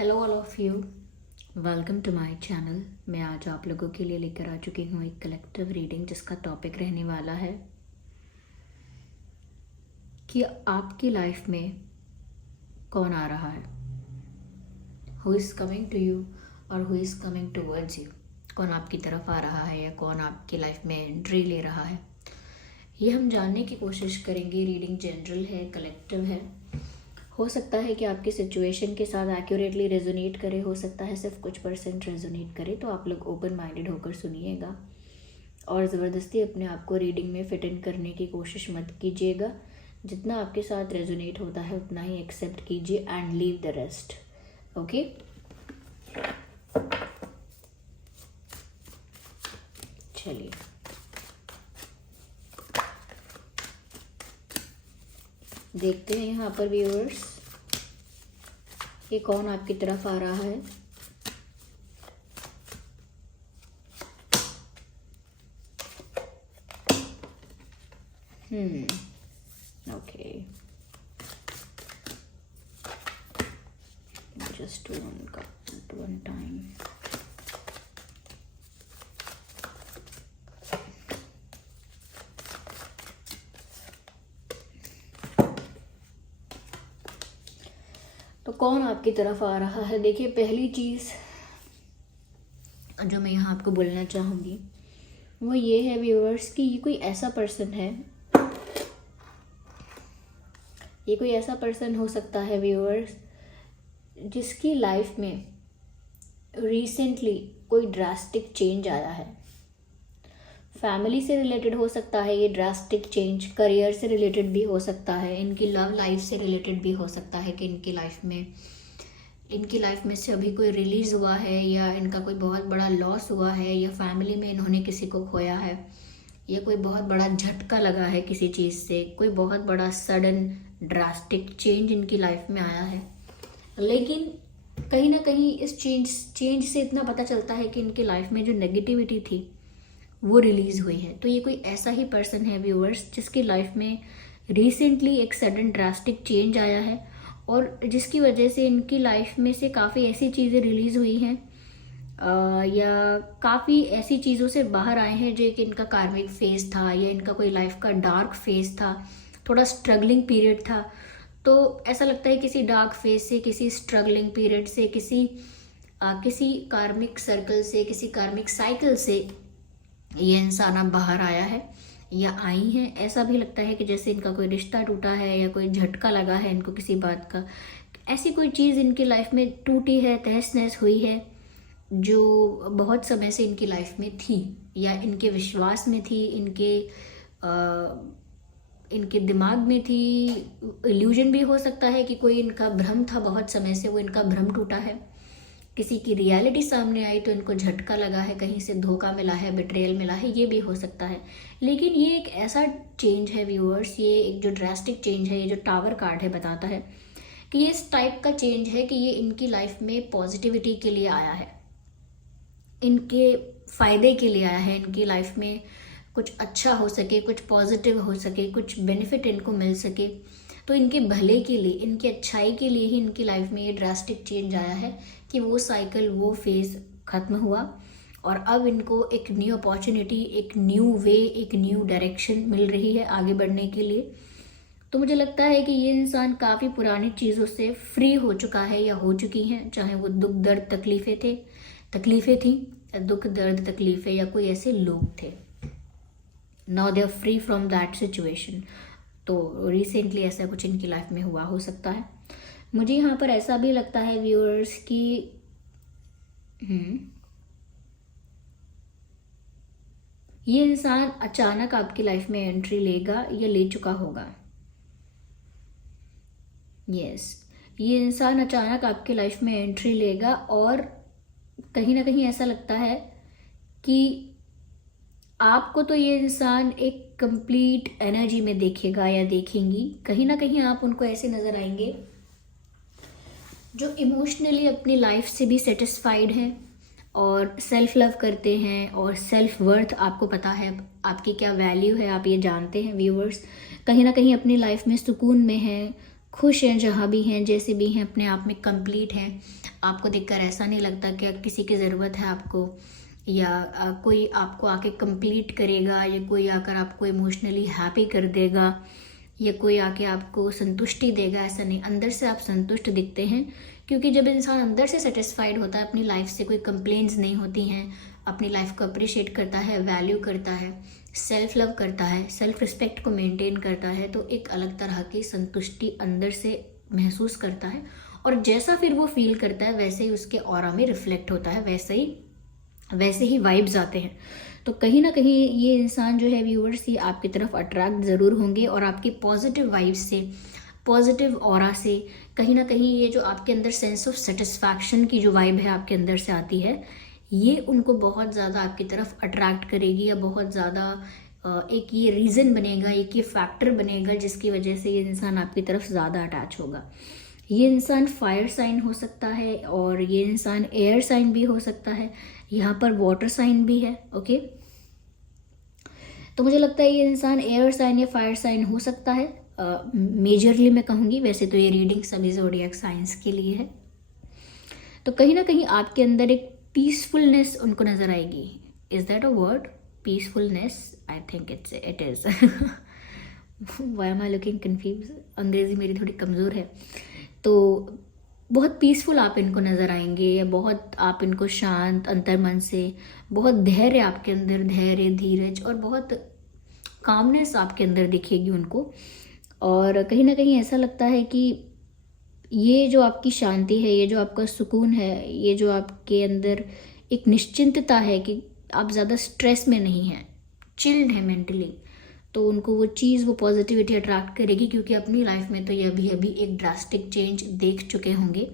Hello all of you, welcome to my channel. मैं आज आप लोगों के लिए लेकर आ चुकी हूँ एक कलेक्टिव रीडिंग जिसका टॉपिक रहने वाला है कि आपकी लाइफ में कौन आ रहा है, who is coming to you और who is coming towards you. कौन आपकी तरफ आ रहा है या कौन आपकी लाइफ में एंट्री ले रहा है, ये हम जानने की कोशिश करेंगे। रीडिंग जनरल है, कलेक्टिव है। हो सकता है कि आपकी सिचुएशन के साथ एक्यूरेटली रेजोनेट करे, हो सकता है सिर्फ कुछ परसेंट रेजोनेट करे। तो आप लोग ओपन माइंडेड होकर सुनिएगा और ज़बरदस्ती अपने आप को रीडिंग में फिट इन करने की कोशिश मत कीजिएगा। जितना आपके साथ रेजोनेट होता है उतना ही एक्सेप्ट कीजिए and leave the rest. Okay, चलिए देखते हैं यहाँ पर व्यूअर्स ये कौन आपकी तरफ आ रहा है। Okay, just one time. तो कौन आपकी तरफ आ रहा है। देखिए, पहली चीज़ जो मैं यहाँ आपको बोलना चाहूँगी वो ये है व्यूअर्स कि ये कोई ऐसा पर्सन है, ये कोई ऐसा पर्सन हो सकता है व्यूअर्स जिसकी लाइफ में रिसेंटली कोई ड्रास्टिक चेंज आया है। फैमिली से रिलेटेड हो सकता है ये ड्रास्टिक चेंज, करियर से रिलेटेड भी हो सकता है, इनकी लव लाइफ से रिलेटेड भी हो सकता है कि इनकी लाइफ में से अभी कोई रिलीज़ हुआ है या इनका कोई बहुत बड़ा लॉस हुआ है या फैमिली में इन्होंने किसी को खोया है या कोई बहुत बड़ा झटका लगा है किसी चीज़ से, कोई बहुत बड़ा सडन ड्रास्टिक चेंज इनकी लाइफ में आया है। लेकिन कहीं ना कहीं इस चेंज से इतना पता चलता है कि इनकी लाइफ में जो नेगेटिविटी थी वो रिलीज़ हुई है। तो ये कोई ऐसा ही पर्सन है व्यूअर्स जिसकी लाइफ में रिसेंटली एक सडन ड्रास्टिक चेंज आया है और जिसकी वजह से इनकी लाइफ में से काफ़ी ऐसी चीज़ें रिलीज़ हुई हैं या काफ़ी ऐसी चीज़ों से बाहर आए हैं जो कि इनका कार्मिक फेज था या इनका कोई लाइफ का डार्क फेज था, थोड़ा स्ट्रगलिंग पीरियड था। तो ऐसा लगता है किसी डार्क फेज से, किसी स्ट्रगलिंग पीरियड से, किसी कार्मिक सर्कल से, किसी कार्मिक साइकिल से ये इंसान अब बाहर आया है या आई हैं। ऐसा भी लगता है कि जैसे इनका कोई रिश्ता टूटा है या कोई झटका लगा है इनको किसी बात का, ऐसी कोई चीज़ इनकी लाइफ में टूटी है, तहस नहस हुई है जो बहुत समय से इनकी लाइफ में थी या इनके विश्वास में थी, इनके दिमाग में थी। इल्यूजन भी हो सकता है कि कोई इनका भ्रम था, बहुत समय से वो इनका भ्रम टूटा है, किसी की रियलिटी सामने आई तो इनको झटका लगा है, कहीं से धोखा मिला है, बिट्रेयल मिला है, ये भी हो सकता है। लेकिन ये एक ऐसा चेंज है व्यूअर्स, ये एक जो ड्रास्टिक चेंज है, ये जो टावर कार्ड है बताता है कि ये इस टाइप का चेंज है कि ये इनकी लाइफ में पॉजिटिविटी के लिए आया है, इनके फ़ायदे के लिए आया है, इनकी लाइफ में कुछ अच्छा हो सके, कुछ पॉजिटिव हो सके, कुछ बेनिफिट इनको मिल सके। तो इनके भले के लिए, इनकी अच्छाई के लिए ही इनकी लाइफ में ये ड्रास्टिक चेंज आया है कि वो साइकिल, वो फेज़ ख़त्म हुआ और अब इनको एक न्यू अपॉर्चुनिटी, एक न्यू वे, एक न्यू डायरेक्शन मिल रही है आगे बढ़ने के लिए। तो मुझे लगता है कि ये इंसान काफ़ी पुरानी चीज़ों से फ्री हो चुका है या हो चुकी हैं, चाहे वो दुख दर्द तकलीफ़ें थी, दुख दर्द तकलीफ़ें या कोई ऐसे लोग थे। Now they are free from that situation. तो रिसेंटली ऐसा कुछ इनकी लाइफ में हुआ हो सकता है। मुझे यहाँ पर ऐसा भी लगता है व्यूअर्स कि ये इंसान अचानक आपकी लाइफ में एंट्री लेगा या ले चुका होगा। यस, ये इंसान अचानक आपकी लाइफ में एंट्री लेगा और कहीं ना कहीं ऐसा लगता है कि आपको तो ये इंसान एक कंप्लीट एनर्जी में देखेगा या देखेंगी। कहीं ना कहीं आप उनको ऐसे नज़र आएंगे जो इमोशनली अपनी लाइफ से भी सेटिस्फाइड हैं और सेल्फ लव करते हैं और सेल्फ वर्थ, आपको पता है आपकी क्या वैल्यू है, आप ये जानते हैं व्यूअर्स। कहीं ना कहीं अपनी लाइफ में सुकून में हैं, खुश हैं, जहाँ भी हैं, जैसे भी हैं, अपने आप में कंप्लीट हैं। आपको देखकर ऐसा नहीं लगता कि किसी की ज़रूरत है आपको, या कोई आपको आके कंप्लीट करेगा, या कोई आकर आपको इमोशनली हैप्पी कर देगा, या कोई आके आपको संतुष्टि देगा। ऐसा नहीं, अंदर से आप संतुष्ट दिखते हैं, क्योंकि जब इंसान अंदर से सेटिस्फाइड होता है, अपनी लाइफ से कोई कंप्लेंट्स नहीं होती हैं, अपनी लाइफ को अप्रिशिएट करता है, वैल्यू करता है, सेल्फ लव करता है, सेल्फ रिस्पेक्ट को मेंटेन करता है, तो एक अलग तरह की संतुष्टि अंदर से महसूस करता है। और जैसा फिर वो फील करता है वैसे ही उसके ऑरा में रिफ्लेक्ट होता है, वैसे ही वाइब्स आते हैं। तो कहीं ना कहीं ये इंसान जो है व्यूअर्स, ये आपकी तरफ अट्रैक्ट ज़रूर होंगे, और आपकी पॉजिटिव वाइब्स से, पॉजिटिव ऑरा से, कहीं ना कहीं ये जो आपके अंदर सेंस ऑफ सेटिस्फैक्शन की जो वाइब है आपके अंदर से आती है, ये उनको बहुत ज़्यादा आपकी तरफ अट्रैक्ट करेगी, या बहुत ज़्यादा एक ये रीज़न बनेगा, एक ये फैक्टर बनेगा जिसकी वजह से ये इंसान आपकी तरफ ज़्यादा अटैच होगा। ये इंसान फायर साइन हो सकता है, और ये इंसान एयर साइन भी हो सकता है, यहाँ पर वाटर साइन भी है। ओके, तो मुझे लगता है ये इंसान एयर साइन या फायर साइन हो सकता है, मेजरली मैं कहूँगी। वैसे तो ये रीडिंग सभी ज़ोडिएक साइंस के लिए है। तो कहीं ना कहीं आपके अंदर एक पीसफुलनेस उनको नज़र आएगी। Is that a word? Peacefulness, I think it is. Why am I looking confused? अंग्रेज़ी मेरी थोड़ी कमज़ोर है। तो बहुत पीसफुल आप इनको नज़र आएंगे, या बहुत आप इनको शांत अंतर्मन से, बहुत धैर्य आपके अंदर, धैर्य, धीरज और बहुत कामनेस आपके अंदर दिखेगी उनको। और कहीं ना कहीं ऐसा लगता है कि ये जो आपकी शांति है, ये जो आपका सुकून है, ये जो आपके अंदर एक निश्चिंतता है कि आप ज़्यादा स्ट्रेस में नहीं हैं, चिल्ड है मेंटली, तो उनको वो चीज़, वो पॉजिटिविटी अट्रैक्ट करेगी। क्योंकि अपनी लाइफ में तो ये अभी एक ड्रास्टिक चेंज देख चुके होंगे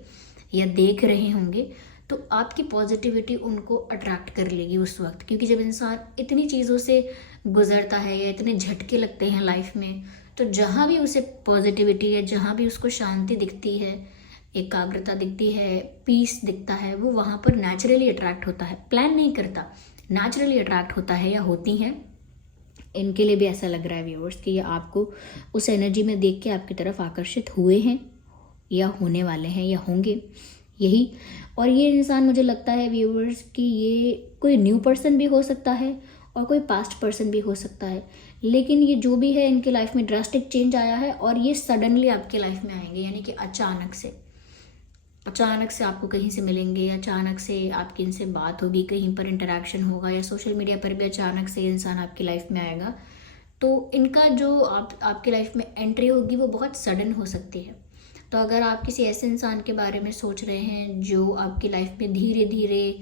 या देख रहे होंगे, तो आपकी पॉजिटिविटी उनको अट्रैक्ट कर लेगी उस वक्त। क्योंकि जब इंसान इतनी चीज़ों से गुजरता है या इतने झटके लगते हैं लाइफ में, तो जहाँ भी उसे पॉजिटिविटी है, जहाँ भी उसको शांति दिखती है, एकाग्रता दिखती है, पीस दिखता है, वो वहाँ पर नेचुरली अट्रैक्ट होता है, प्लान नहीं करता, नेचुरली अट्रैक्ट होता है या होती हैं। इनके लिए भी ऐसा लग रहा है व्यूअर्स कि ये आपको उस एनर्जी में देख के आपकी तरफ आकर्षित हुए हैं, या होने वाले हैं, या होंगे, यही। और ये इंसान, मुझे लगता है व्यूअर्स कि ये कोई न्यू पर्सन भी हो सकता है और कोई पास्ट पर्सन भी हो सकता है, लेकिन ये जो भी है, इनके लाइफ में ड्रास्टिक चेंज आया है, और ये सडनली आपके लाइफ में आएंगे, यानी कि अचानक से आपको कहीं से मिलेंगे, अचानक से आपकी इनसे बात होगी, कहीं पर इंटरेक्शन होगा, या सोशल मीडिया पर भी अचानक से इंसान आपकी लाइफ में आएगा। तो इनका जो आपकी लाइफ में एंट्री होगी वो बहुत सडन हो सकती है। तो अगर आप किसी ऐसे इंसान के बारे में सोच रहे हैं जो आपकी लाइफ में धीरे धीरे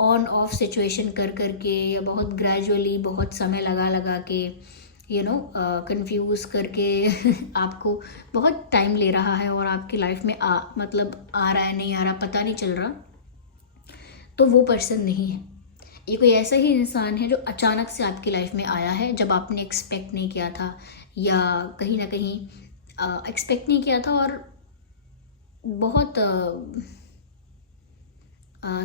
ऑन ऑफ सिचुएशन कर करके, या बहुत ग्रेजुअली, बहुत समय लगा के, कंफ्यूज करके आपको बहुत टाइम ले रहा है, और आपकी लाइफ में आ रहा है, नहीं आ रहा, पता नहीं चल रहा, तो वो पर्सन नहीं है। ये कोई ऐसा ही इंसान है जो अचानक से आपकी लाइफ में आया है, जब आपने एक्सपेक्ट नहीं किया था, या कहीं ना कहीं एक्सपेक्ट नहीं किया था, और बहुत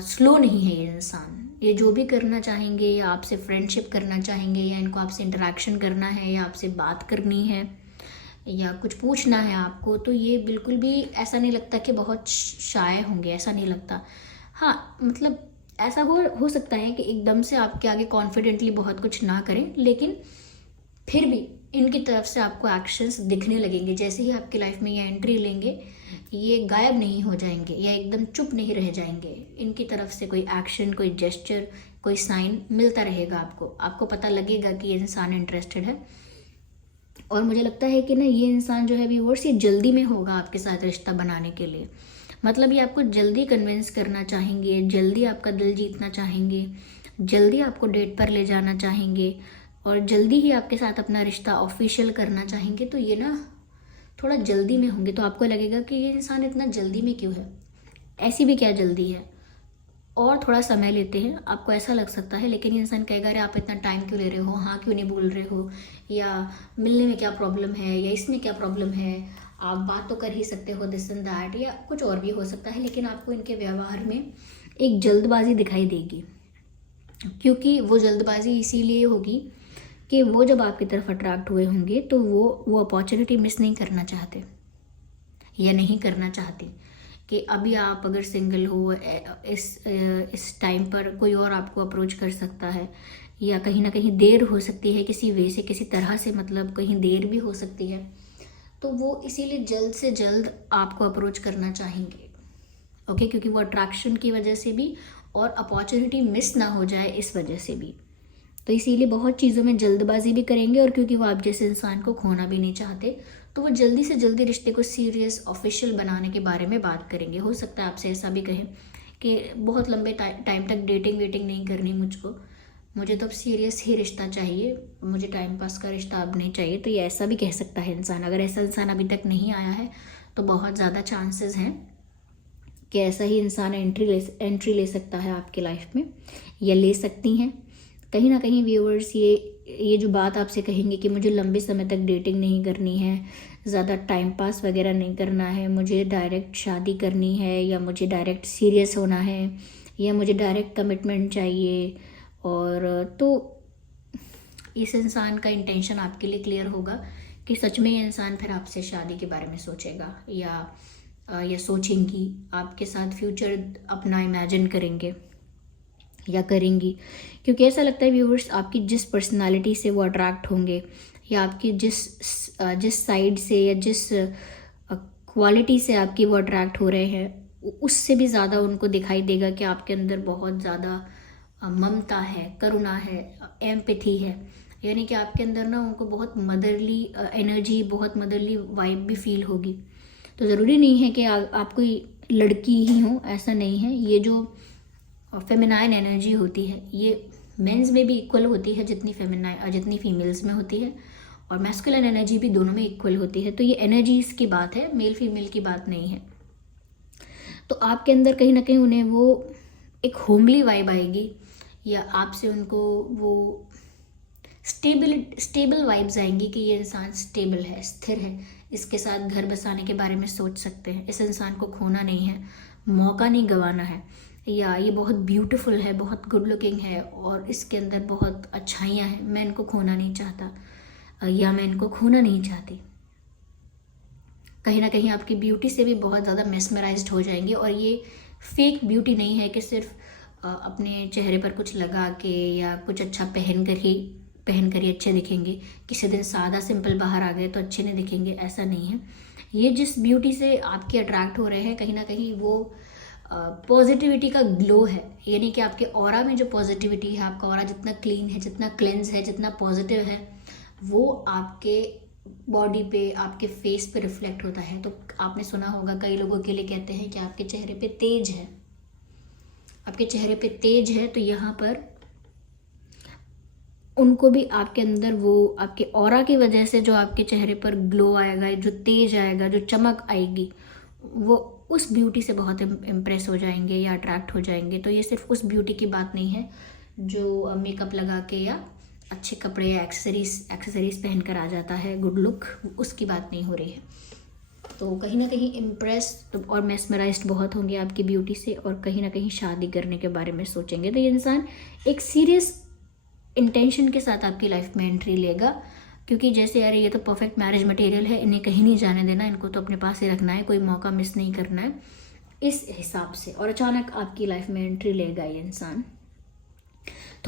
स्लो नहीं है ये इंसान। ये जो भी करना चाहेंगे, या आपसे फ्रेंडशिप करना चाहेंगे, या इनको आपसे इंटरेक्शन करना है, या आपसे बात करनी है, या कुछ पूछना है आपको, तो ये बिल्कुल भी ऐसा नहीं लगता कि बहुत शाय होंगे, ऐसा नहीं लगता। हाँ, मतलब ऐसा हो सकता है कि एकदम से आपके आगे कॉन्फिडेंटली बहुत कुछ ना करें, लेकिन फिर भी इनकी तरफ से आपको एक्शंस दिखने लगेंगे। जैसे ही आपकी लाइफ में ये एंट्री लेंगे, ये गायब नहीं हो जाएंगे, या एकदम चुप नहीं रह जाएंगे। इनकी तरफ से कोई एक्शन, कोई जेस्चर, कोई साइन मिलता रहेगा आपको पता लगेगा कि ये इंसान इंटरेस्टेड है। और मुझे लगता है कि ना, ये इंसान जो है व्यूअर्स, ये जल्दी में होगा आपके साथ रिश्ता बनाने के लिए। मतलब ये आपको जल्दी कन्विंस करना चाहेंगे, जल्दी आपका दिल जीतना चाहेंगे, जल्दी आपको डेट पर ले जाना चाहेंगे, और जल्दी ही आपके साथ अपना रिश्ता ऑफिशियल करना चाहेंगे। तो ये ना थोड़ा जल्दी में होंगे, तो आपको लगेगा कि ये इंसान इतना जल्दी में क्यों है, ऐसी भी क्या जल्दी है, और थोड़ा समय लेते हैं, आपको ऐसा लग सकता है। लेकिन ये इंसान कहेगा, अरे आप इतना टाइम क्यों ले रहे हो, हाँ क्यों नहीं बोल रहे हो, या मिलने में क्या प्रॉब्लम है, या इसमें क्या प्रॉब्लम है, आप बात तो कर ही सकते हो, दिस एंड दैट, या कुछ और भी हो सकता है। लेकिन आपको इनके व्यवहार में एक जल्दबाजी दिखाई देगी, क्योंकि वो जल्दबाजी इसीलिए होगी कि वो जब आपकी तरफ अट्रैक्ट हुए होंगे, तो वो अपॉर्चुनिटी मिस नहीं करना चाहते, या नहीं करना चाहती। कि अभी आप अगर सिंगल हो, इस टाइम पर कोई और आपको अप्रोच कर सकता है, या कहीं ना कहीं देर हो सकती है किसी वे से, किसी तरह से, मतलब कहीं देर भी हो सकती है, तो वो इसीलिए जल्द से जल्द आपको अप्रोच करना चाहेंगे। ओके, क्योंकि वो अट्रैक्शन की वजह से भी और अपॉर्चुनिटी मिस ना हो जाए इस वजह से भी, तो इसीलिए बहुत चीज़ों में जल्दबाजी भी करेंगे। और क्योंकि वो आप जैसे इंसान को खोना भी नहीं चाहते, तो वो जल्दी से जल्दी रिश्ते को सीरियस ऑफिशियल बनाने के बारे में बात करेंगे। हो सकता है आपसे ऐसा भी कहें कि बहुत लंबे टाइम तक डेटिंग वेटिंग नहीं करनी मुझे तो अब सीरियस ही रिश्ता चाहिए, मुझे टाइम पास का रिश्ता अब नहीं चाहिए। तो ये ऐसा भी कह सकता है इंसान। अगर ऐसा इंसान अभी तक नहीं आया है तो बहुत ज़्यादा चांसेस हैं कि ऐसा ही इंसान एंट्री ले सकता है आपकी लाइफ में, या ले सकती हैं। कहीं ना कहीं व्यूअर्स ये जो बात आपसे कहेंगे कि मुझे लंबे समय तक डेटिंग नहीं करनी है, ज़्यादा टाइम पास वगैरह नहीं करना है, मुझे डायरेक्ट शादी करनी है, या मुझे डायरेक्ट सीरियस होना है, या मुझे डायरेक्ट कमिटमेंट चाहिए, और तो इस इंसान का इंटेंशन आपके लिए क्लियर होगा कि सच में ये इंसान फिर आपसे शादी के बारे में सोचेगा, या सोचेंगी, आपके साथ फ्यूचर अपना इमेजिन करेंगे या करेंगी। क्योंकि ऐसा लगता है व्यूअर्स, आपकी जिस पर्सनालिटी से वो अट्रैक्ट होंगे, या आपकी जिस साइड से या जिस क्वालिटी से आपकी वो अट्रैक्ट हो रहे हैं, उससे भी ज़्यादा उनको दिखाई देगा कि आपके अंदर बहुत ज़्यादा ममता है, करुणा है, एम्पैथी है। यानी कि आपके अंदर ना उनको बहुत मदरली एनर्जी, बहुत मदरली वाइब भी फील होगी। तो ज़रूरी नहीं है कि आप कोई लड़की ही हो, ऐसा नहीं है। ये जो फेमिनाइन एनर्जी होती है ये मेंस में भी इक्वल होती है जितनी फीमेल्स में होती है, और मैस्कुलिन एनर्जी भी दोनों में इक्वल होती है। तो ये एनर्जीज की बात है, मेल फीमेल की बात नहीं है। तो आपके अंदर कहीं ना कहीं उन्हें वो एक होमली वाइब आएगी, या आपसे उनको वो स्टेबल वाइब्स आएंगी कि ये इंसान स्टेबल है, स्थिर है, इसके साथ घर बसाने के बारे में सोच सकते हैं, इस इंसान को खोना नहीं है, मौका नहीं गंवाना है, या ये बहुत ब्यूटीफुल है, बहुत गुड लुकिंग है, और इसके अंदर बहुत अच्छाइयाँ हैं, मैं इनको खोना नहीं चाहता, या मैं इनको खोना नहीं चाहती। कहीं ना कहीं आपकी ब्यूटी से भी बहुत ज़्यादा मेस्मराइज्ड हो जाएंगे। और ये फेक ब्यूटी नहीं है कि सिर्फ अपने चेहरे पर कुछ लगा के या कुछ अच्छा पहन कर ही अच्छे दिखेंगे, किसी दिन सादा सिंपल बाहर आ गए तो अच्छे नहीं दिखेंगे, ऐसा नहीं है। ये जिस ब्यूटी से आपके अट्रैक्ट हो रहे हैं, कहीं ना कहीं वो पॉजिटिविटी का ग्लो है। यानी कि आपके ऑरा में जो पॉजिटिविटी है, आपका ऑरा जितना क्लीन है, जितना क्लेंस है, जितना पॉजिटिव है, वो आपके बॉडी पे, आपके फेस पे रिफ्लेक्ट होता है। तो आपने सुना होगा, कई लोगों के लिए कहते हैं कि आपके चेहरे पे तेज है, आपके चेहरे पे तेज है, तो यहाँ पर उनको भी आपके अंदर वो आपके ऑरा की वजह से जो आपके चेहरे पर ग्लो आएगा, जो तेज आएगा, जो चमक आएगी, वो उस ब्यूटी से बहुत इम्प्रेस हो जाएंगे या अट्रैक्ट हो जाएंगे। तो ये सिर्फ उस ब्यूटी की बात नहीं है जो मेकअप लगा के या अच्छे कपड़े या एक्सेसरीज पहन कर आ जाता है, गुड लुक, उसकी बात नहीं हो रही है। तो कहीं ना कहीं इम्प्रेस और मेस्मराइज्ड बहुत होंगे आपकी ब्यूटी से, और कहीं ना कहीं शादी करने के बारे में सोचेंगे। तो ये इंसान एक सीरियस इंटेंशन के साथ आपकी लाइफ में एंट्री लेगा, क्योंकि जैसे यार ये तो परफेक्ट मैरिज मटेरियल है, इन्हें कहीं नहीं जाने देना, इनको तो अपने पास ही रखना है, कोई मौका मिस नहीं करना है, इस हिसाब से। और अचानक आपकी लाइफ में एंट्री लेगा ये इंसान।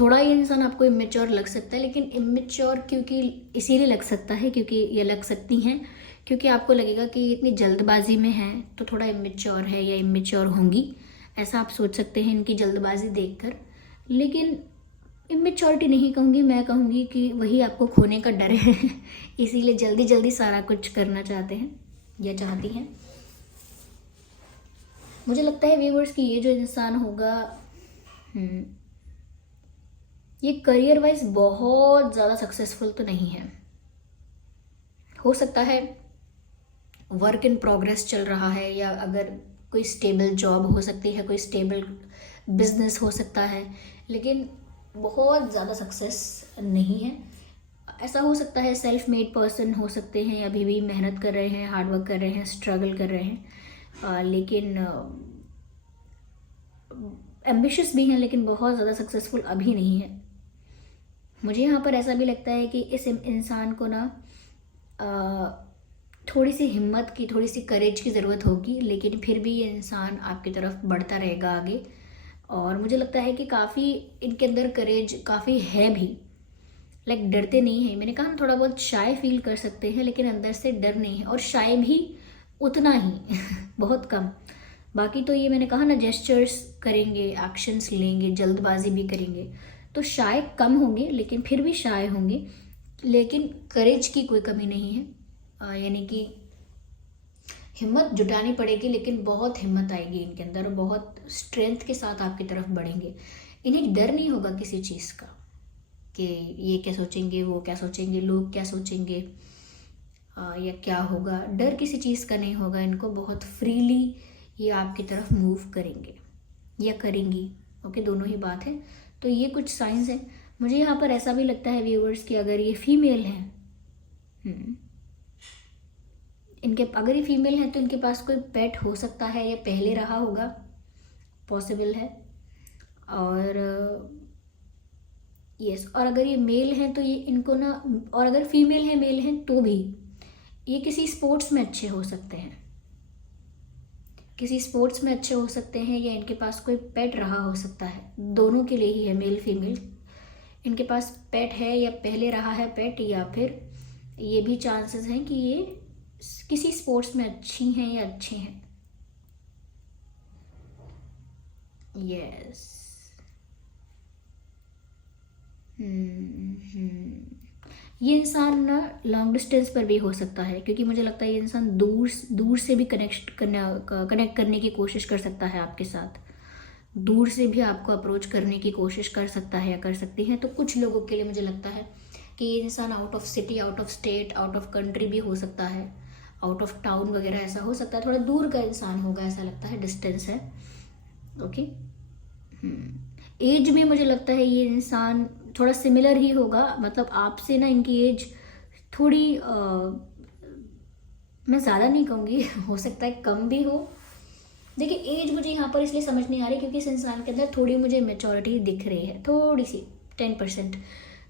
थोड़ा ये इंसान आपको इमेच्योर लग सकता है, लेकिन इमेच्योर क्योंकि इसीलिए लग सकता है क्योंकि ये लग सकती हैं, क्योंकि आपको लगेगा कि इतनी जल्दबाजी में है तो थोड़ा इमेच्योर है या इमेच्योर होंगी, ऐसा आप सोच सकते हैं इनकी जल्दबाजी देखकर। लेकिन इमेच्योरिटी नहीं कहूँगी, मैं कहूँगी कि वही आपको खोने का डर है इसीलिए जल्दी जल्दी सारा कुछ करना चाहते हैं या चाहती हैं। मुझे लगता है व्यूअर्स कि ये जो इंसान होगा ये करियर वाइज बहुत ज़्यादा सक्सेसफुल तो नहीं है। हो सकता है वर्क इन प्रोग्रेस चल रहा है, या अगर कोई स्टेबल जॉब हो सकती है, कोई स्टेबल बिजनेस हो सकता है, लेकिन बहुत ज़्यादा सक्सेस नहीं है। ऐसा हो सकता है सेल्फ मेड पर्सन हो सकते हैं, अभी भी मेहनत कर रहे हैं, हार्डवर्क कर रहे हैं, स्ट्रगल कर रहे हैं, लेकिन एम्बिशियस भी हैं, लेकिन बहुत ज़्यादा सक्सेसफुल अभी नहीं है। मुझे यहाँ पर ऐसा भी लगता है कि इस इंसान को ना थोड़ी सी हिम्मत की, थोड़ी सी करेज की ज़रूरत होगी, लेकिन फिर भी ये इंसान आपकी तरफ बढ़ता रहेगा आगे। और मुझे लगता है कि काफ़ी इनके अंदर करेज काफ़ी है भी, लाइक डरते नहीं हैं। मैंने कहा हम थोड़ा बहुत शाय फील कर सकते हैं, लेकिन अंदर से डर नहीं है, और शाय भी उतना ही बहुत कम। बाकी तो ये मैंने कहा ना, जेस्चर्स करेंगे, एक्शंस लेंगे, जल्दबाजी भी करेंगे, तो शाय कम होंगे, लेकिन फिर भी शाय होंगे। लेकिन करेज की कोई कमी नहीं है, यानी कि हिम्मत जुटानी पड़ेगी, लेकिन बहुत हिम्मत आएगी इनके अंदर और बहुत स्ट्रेंथ के साथ आपकी तरफ बढ़ेंगे। इन्हें डर नहीं होगा किसी चीज़ का कि ये क्या सोचेंगे, वो क्या सोचेंगे, लोग क्या सोचेंगे, या क्या होगा। डर किसी चीज़ का नहीं होगा इनको, बहुत फ्रीली ये आपकी तरफ मूव करेंगे या करेंगी। ओके, दोनों ही बात है। तो ये कुछ साइंस है। मुझे यहाँ पर ऐसा भी लगता है व्यूअर्स कि अगर ये फीमेल हैं, इनके अगर ये फीमेल हैं तो इनके पास कोई पेट हो सकता है या पहले रहा होगा, पॉसिबल है। और यस, और अगर ये मेल हैं तो ये इनको ना, और अगर फीमेल है मेल हैं तो भी ये किसी स्पोर्ट्स में अच्छे हो सकते हैं, किसी स्पोर्ट्स में अच्छे हो सकते हैं, या इनके पास कोई पेट रहा हो सकता है। दोनों के लिए ही है, मेल फीमेल। इनके पास पेट है या पहले रहा है पेट, या फिर ये भी चांसेस हैं कि ये किसी स्पोर्ट्स में अच्छी हैं या अच्छे हैं। यस। ये इंसान ना लॉन्ग डिस्टेंस पर भी हो सकता है, क्योंकि मुझे लगता है ये इंसान दूर से भी कनेक्ट करने की कोशिश कर सकता है आपके साथ, दूर से भी आपको अप्रोच करने की कोशिश कर सकता है या कर सकती है। तो कुछ लोगों के लिए मुझे लगता है कि ये इंसान out of city, out of state, out of country भी हो सकता है, आउट ऑफ टाउन वगैरह ऐसा हो सकता है। थोड़ा दूर का इंसान होगा, ऐसा लगता है, डिस्टेंस है। ओके। एज में मुझे लगता है ये इंसान थोड़ा सिमिलर ही होगा, मतलब आपसे ना इनकी एज थोड़ी मैं ज़्यादा नहीं कहूँगी, हो सकता है कम भी हो। देखिए, एज मुझे यहाँ पर इसलिए समझ नहीं आ रही क्योंकि इस इंसान के अंदर थोड़ी मुझे मेचोरिटी दिख रही है, थोड़ी सी 10%।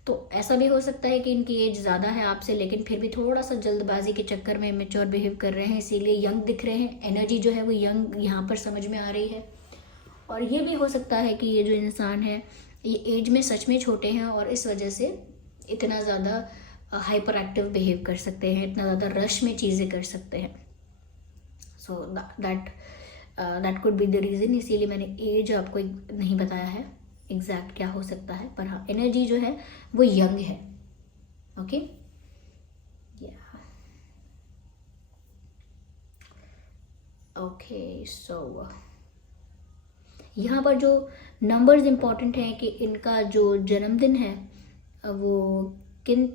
तो ऐसा भी हो सकता है कि इनकी एज ज़्यादा है आपसे, लेकिन फिर भी थोड़ा सा जल्दबाजी के चक्कर में मेच्योर बिहेव कर रहे हैं, इसीलिए यंग दिख रहे हैं। एनर्जी जो है वो यंग यहाँ पर समझ में आ रही है। और ये भी हो सकता है कि ये जो इंसान है ये एज में सच में छोटे हैं और इस वजह से इतना ज़्यादा हाइपर एक्टिव बिहेव कर सकते हैं, इतना ज़्यादा रश में चीज़ें कर सकते हैं। So that could be the reason. इसीलिए मैंने एज आपको नहीं बताया है एग्जैक्ट क्या हो सकता है, पर हाँ, एनर्जी जो है वो यंग है। Okay, okay. सो यहाँ पर जो नंबर्स इम्पॉर्टेंट हैं कि इनका जो जन्मदिन है वो किन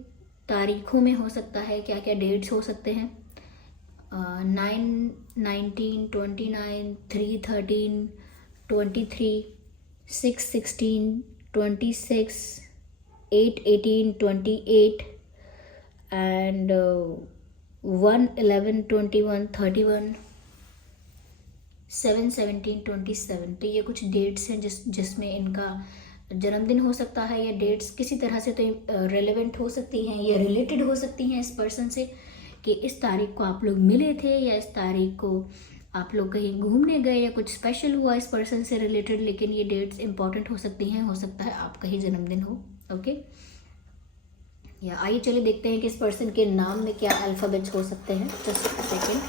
तारीखों में हो सकता है, क्या क्या डेट्स हो सकते हैं। 9, 19, 29, 3, 13, 23, 6, 16, 26, 8, 18, 28 एंड 1, 11, 21, 31, 7, 17, 27। तो ये कुछ डेट्स हैं जिसमें इनका जन्मदिन हो सकता है। या डेट्स किसी तरह से तो रेलेवेंट हो सकती हैं या रिलेटेड हो सकती हैं इस पर्सन से, कि इस तारीख को आप लोग मिले थे या इस तारीख को आप लोग कहीं घूमने गए या कुछ स्पेशल हुआ इस पर्सन से रिलेटेड। लेकिन ये डेट्स इंपॉर्टेंट हो सकती हैं, हो सकता है आपका ही जन्मदिन हो। ओके, या आइए चलिए देखते हैं कि इस पर्सन के नाम में क्या अल्फ़ाबेट्स हो सकते हैं। Just a second.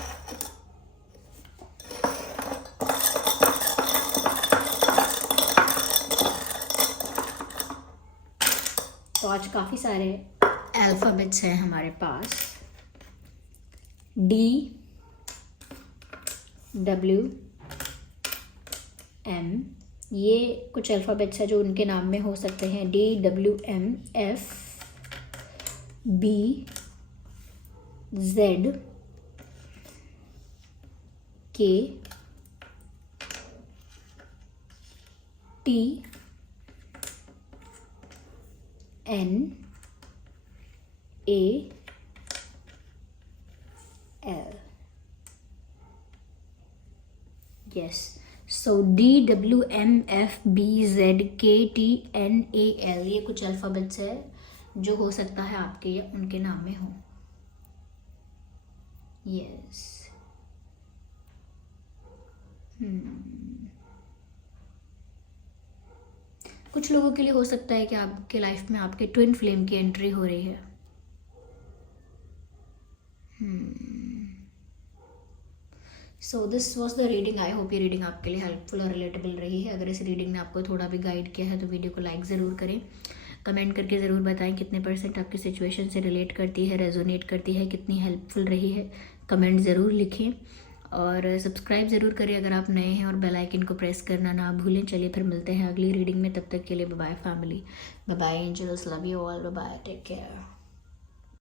तो आज काफ़ी सारे अल्फ़ाबेट्स हैं हमारे पास। D, W, M, ये कुछ अल्फ़ाबेट्स हैं जो उनके नाम में हो सकते हैं। D, W, M, F, B, Z, K, T, N, A, L. Yes. So D, W, M, F, B, Z, K, T, N, A, L, ये कुछ अल्फ़ाबेट्स है जो हो सकता है आपके या उनके नाम में हो। यस। कुछ लोगों के लिए हो सकता है कि आपके लाइफ में आपके ट्विन फ्लेम की एंट्री हो रही है। So this was the reading. I hope ये रीडिंग आपके लिए हेल्पफुल और रिलेटेबल रही है। अगर इस रीडिंग ने आपको थोड़ा भी गाइड किया है तो वीडियो को लाइक ज़रूर करें। कमेंट करके ज़रूर बताएं कितने % आपकी सिचुएशन से रिलेट करती है, रेजोनेट करती है, कितनी हेल्पफुल रही है। कमेंट ज़रूर लिखें और सब्सक्राइब ज़रूर करें अगर आप नए हैं, और बेल आइकन को प्रेस करना ना भूलें। चलिए फिर मिलते हैं अगली रीडिंग में, तब तक के लिए bye bye family, bye bye angels, love you all, bye bye, take care.